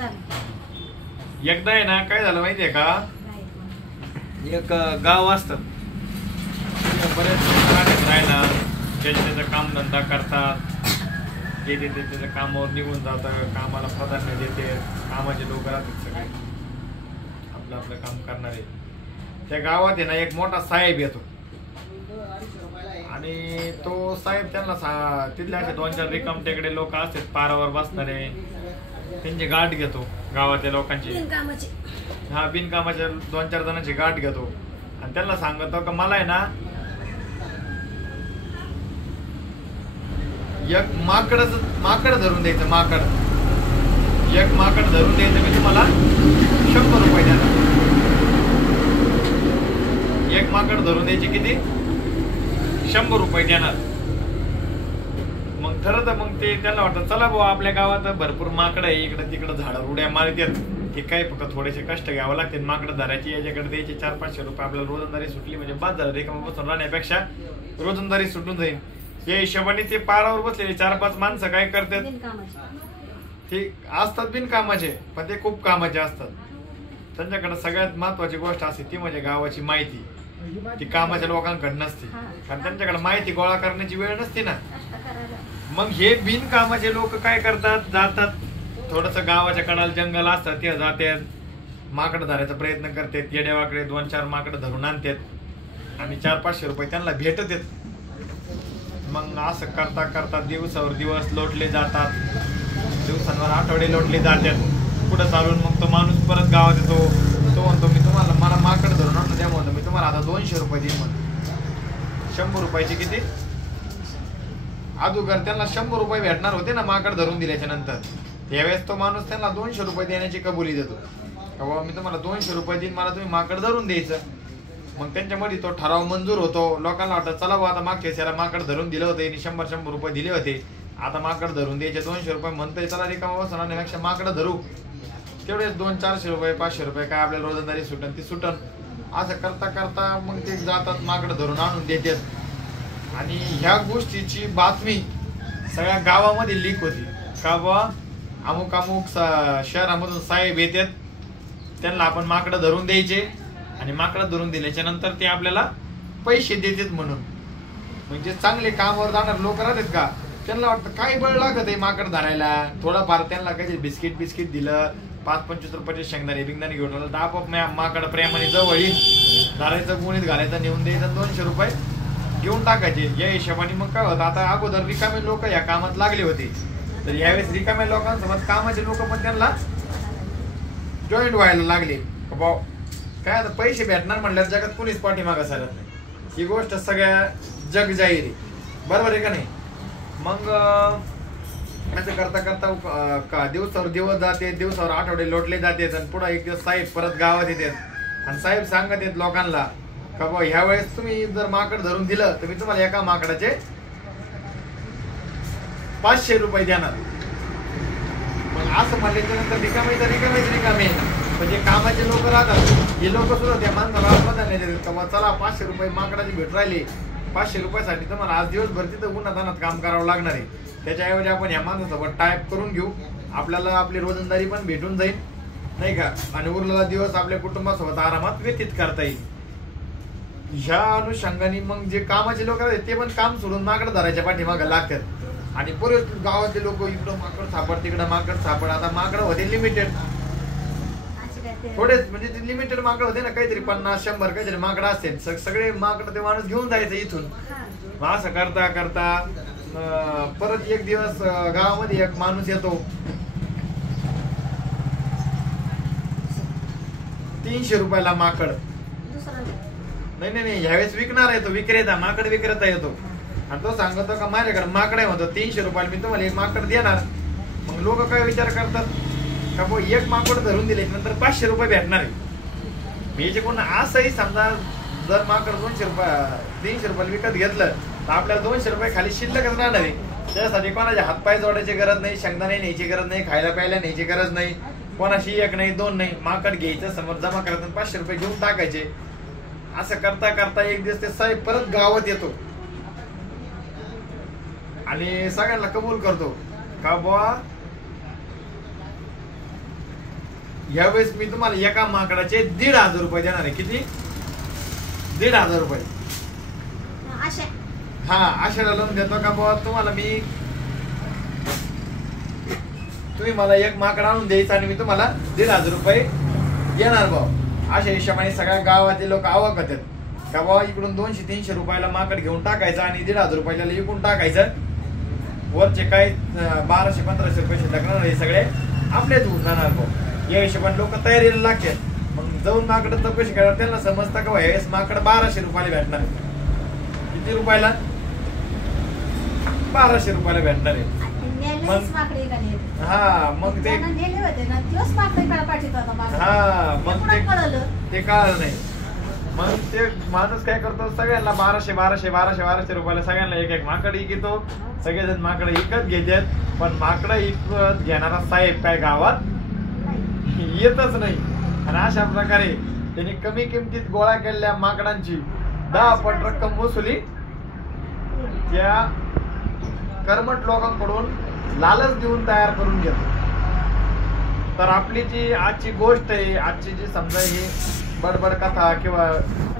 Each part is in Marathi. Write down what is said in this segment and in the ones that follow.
एकदा आहे ना काय झालं माहितीये का, एक गाव असतं बरेच राहिला, ज्याचे त्याचं काम धंदा करतात, जे ते त्याच्या कामावर निघून जातं, कामाला प्राधान्य देते, कामाचे लोक राहतात सगळे आपलं आपलं काम करणारे. त्या गावात आहे ना एक मोठा साहेब येतो आणि तो साहेब त्यांना तिथले असे 2-4 रिकाम टेकडे लोक असतात पारावर बसणारे, त्यांची गाठ घेतो गावातल्या लोकांची. हा, बिनकामाच्या 2-4 जणांची गाठ घेतो आणि त्यांना सांगतो का मला आहे ना एक माकड धरून द्यायचं, एक माकड धरून द्यायचं, मी तुम्हाला 100 रुपये देणार. एक माकड धरून द्यायचे किती, 100 रुपये देणार. मग ठरत मग ते त्यांना वाटतं चला भाऊ आपल्या गावात भरपूर माकडं आहे, इकडं तिकडं झाडं उड्या मारतात, ते काय फक्त थोडेसे कष्ट घ्यावं लागते, माकडं धरायची, याच्याकडे द्यायचे 400-500 रुपये, आपल्याला रोजंदारी सुटली म्हणजे बाद झालं, रिकामा बसून राहण्यापेक्षा रोजंदारी सुटून जाईल. या हिशोबाने ते पारावर बसलेले 4-5 माणसं काय करतात, ते असतात बिनकामाचे पण ते खूप कामाचे असतात. त्यांच्याकडे सगळ्यात महत्वाची गोष्ट असते ती म्हणजे गावाची माहिती, ती कामाच्या लोकांकडे नसते, कारण त्यांच्याकडे माहिती गोळा करण्याची वेळ नसते ना. मग हे बिनकामाचे लोक काय करतात, जातात थोडस गावाच्या कडाला जंगल असतात, ते जातात माकड धरायचा प्रयत्न करतात, येड्यावाकडे 2-4 माकड धरून आणतात आणि 400-500 रुपये त्यांना भेटत. मग असं करता करता दिवसावर दिवस लोटले जातात, दिवसांवर आठवडे लोटले जातात. पुढे चालून मग तो माणूस परत गावात येतो, तो म्हणतो मी तुम्हाला मला माकड धरून आणतो द्या, म्हणतो मी तुम्हाला आता 200 रुपये देईन म्हणतो. 100 रुपयाची किती, अगोदर त्यांना 100 रुपये भेटणार होते ना माकड धरून दिल्याच्या नंतर, त्यावेळेस तो माणूस त्यांना 200 रुपये देण्याची कबुली देतो, बाबा मी तुम्हाला 200 रुपये देईन, मला तुम्ही माकड धरून द्यायचं. मग त्यांच्यामध्ये तो ठराव मंजूर होतो. लोकांना वाटतं चला बा आता मागच्या याला माकड धरून दिलं होतं, 100-100 रुपये दिले होते, आता माकड धरून द्यायचे 200 रुपये म्हणतोय, चला रिकामा बसून आणण्यापेक्षा माकड धरू, तेवढेच 200-400 रुपये 500 रुपये काय आपल्याला रोजंदारी सुटन ती सुटन. असं करता करता मग ते जातात माकड धरून आणून देतात. आणि ह्या गोष्टीची बातमी सगळ्या गावामध्ये लीक होती का बा अमुक अमुक शहरामधून साहेब येतात, त्यांना आपण माकडं धरून द्यायचे आणि माकडं धरून दिल्याच्या नंतर ते आपल्याला पैसे देतात म्हणून. म्हणजे चांगले कामावर जाणार लोक राहतात का, त्यांना वाटतं काय बळ लागत आहे माकड धरायला, थोडंफार त्यांना काही बिस्किट दिलं, 5-25 रुपयाचे शेंगदाणे बिंगदाणे घेऊन आलं, आपोआप माकड प्रेमाने जवळ येईल, धरायचं गुणीत घालायचं, नेऊन द्यायचं, 200 रुपये घेऊन टाकायचे. या हिशोबाने मग काय होतं, आता अगोदर रिकामे लोक या कामात लागले होते, तर यावेळेस रिकाम्या लोकांसोबत कामाचे लोक पण त्यांना जॉईंट व्हायला लागले. भाऊ काय आता पैसे भेटणार म्हणल्यावर जगात कोणीच पाठीमागं सरत नाही, ही गोष्ट सगळ्या जग जाहीर आहे, बरोबर आहे का नाही. मग असं करता करता दिवसावर दिवस जाते, दिवसावर आठवडे लोटले जाते आणि पुढे एक दिवस साहेब परत गावात येतात आणि साहेब सांगत आहेत लोकांना का बाबा ह्या वेळेस तुम्ही जर माकड धरून दिलं तर मी तुम्हाला एका माकडाचे 500 रुपये देणार. मग असं म्हणल्याच्या नंतर रिकामे म्हणजे कामाचे लोक राहतात, हे लोक सुद्धा त्या माणसाला प्राधान्य देतात का चला 500 रुपये माकडाची भेट राहिली, 500 रुपयासाठी तुम्हाला आज दिवसभर तिथं उन्हातानात काम करावं लागणार आहे, त्याच्याऐवजी आपण ह्या माणसासोबत टाईप करून घेऊ, आपल्याला आपली रोजंदारी पण भेटून जाईल नाही का, आणि उरलेला दिवस आपल्या कुटुंबासोबत आरामात व्यतीत करता येईल. ह्या अनुषंगाने मग जे कामाचे लोक आहेत ते पण काम सोडून माकड धरायच्या पाठीमागं लागतात आणि परत गावातले लोक इकडं माकड सापड तिकडं माकड सापड. आता माकडं होते लिमिटेड, थोडेच म्हणजे लिमिटेड माकड होते ना, काहीतरी 50-100 काहीतरी माकड असते, सगळे माकड ते माणूस घेऊन जायचं इथून. असं करता करता परत एक दिवस गावामध्ये एक माणूस येतो, 300 रुपयाला माकड, नाही ह्यावेळेस विकणार आहे तो, विक्रेता माकड विक्रेता येतो आणि तो सांगतो का माझ्याकडे माकड आहे म्हणतो, 300 रुपयाला मी तुम्हाला एक माकड देणार. मग लोक काय विचार करतात का भाऊ एक माकड धरून दिले नंतर 500 रुपये भेटणार आहे. मी जे कोण असंही समजा जर माकड 200 रुपये 300 रुपयाला विकत घेतलं तर आपल्याला 200 रुपये खाली शिल्लकच राहणार आहे. त्यासाठी कोणाचे हातपाय जोडायची गरज नाही, शेंगदाणे न्यायची गरज नाही, खायला प्यायला न्यायची गरज नाही, कोणाशी 1 नाही 2 नाही, माकड घ्यायचं समोर जमा करायचं 500 रुपये घेऊन टाकायचे. असं करता करता एक दिवस ते साहेब परत गावात येतो आणि सगळ्यांना कबूल करतो का बुवा यावेळेस मी तुम्हाला एका माकडाचे 1,500 रुपये देणार आहे. किती? 1,500 रुपये. हा आशाला लावून देतो का बाबा तुम्हाला मी, तुम्ही मला एक माकड आणून द्यायचं आणि मी तुम्हाला 1,500 रुपये देणार भाऊ. अशा हिशोबाने सगळ्या गावातील लोक आवक होतात का बाबा इकडून 200-300 रुपयाला माकड घेऊन टाकायचं आणि 1,500 रुपयाला विकून टाकायचं. वरचे काय 1200-1500 रुपये शिल्लक हे सगळे आपलेच होऊन जाणार भाऊ. या हिशोबाने लोक तयारीला लागतात. मग जाऊन माकड चौकशी करा, त्यांना समजतं का यावेळेस माकड 1200 रुपयाला भेटणार. किती रुपयाला? 1200 रुपयाला भेटणार आहे. हा मग ते ते कळलं नाही. मग ते माणूस काय करतो सगळ्यांना 1200 रुपयाला सगळ्यांना एक एक माकड विकतो. सगळेजण माकड विकत घेतात. पण माकड विकत घेणारा साहेब काय गावात येतच नाही. आणि अशा प्रकारे त्यांनी कमी किमतीत गोळा केलेल्या माकडांची 10 पट रक्कम वसुली त्या कर्मठ लोकांकडून लालच देऊन तयार करून घेतो. तर आपली जी आजची गोष्ट आहे, आजची जी समजा ही बडबड कथा किंवा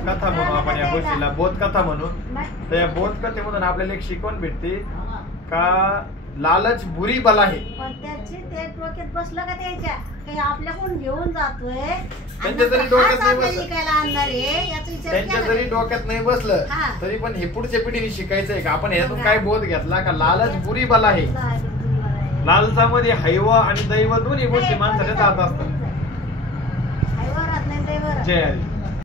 कथा म्हणू आपण या गोष्टीला बोधकथा म्हणू, तर या बोधकथेमधून आपल्याला एक शिकवण भेटते का लालच बुरी बला आहे. पण त्याची ते डोक्यात बसलं का त्याच्या काही आपल्याकडून घेऊन जातोय, त्यांच्या जरी डोक्यात नाही बसलं, त्यांच्या जरी डोक्यात नाही बसलं तरी पण हे पुढच्या पिढीने शिकायचंय का आपण ह्यातून काय बोध घेतला का लालच बुरी बला आहे. लालसामध्ये हैव आणि दैव दोन्ही गोष्टी माणसाच्या जात असतात. जय हरी.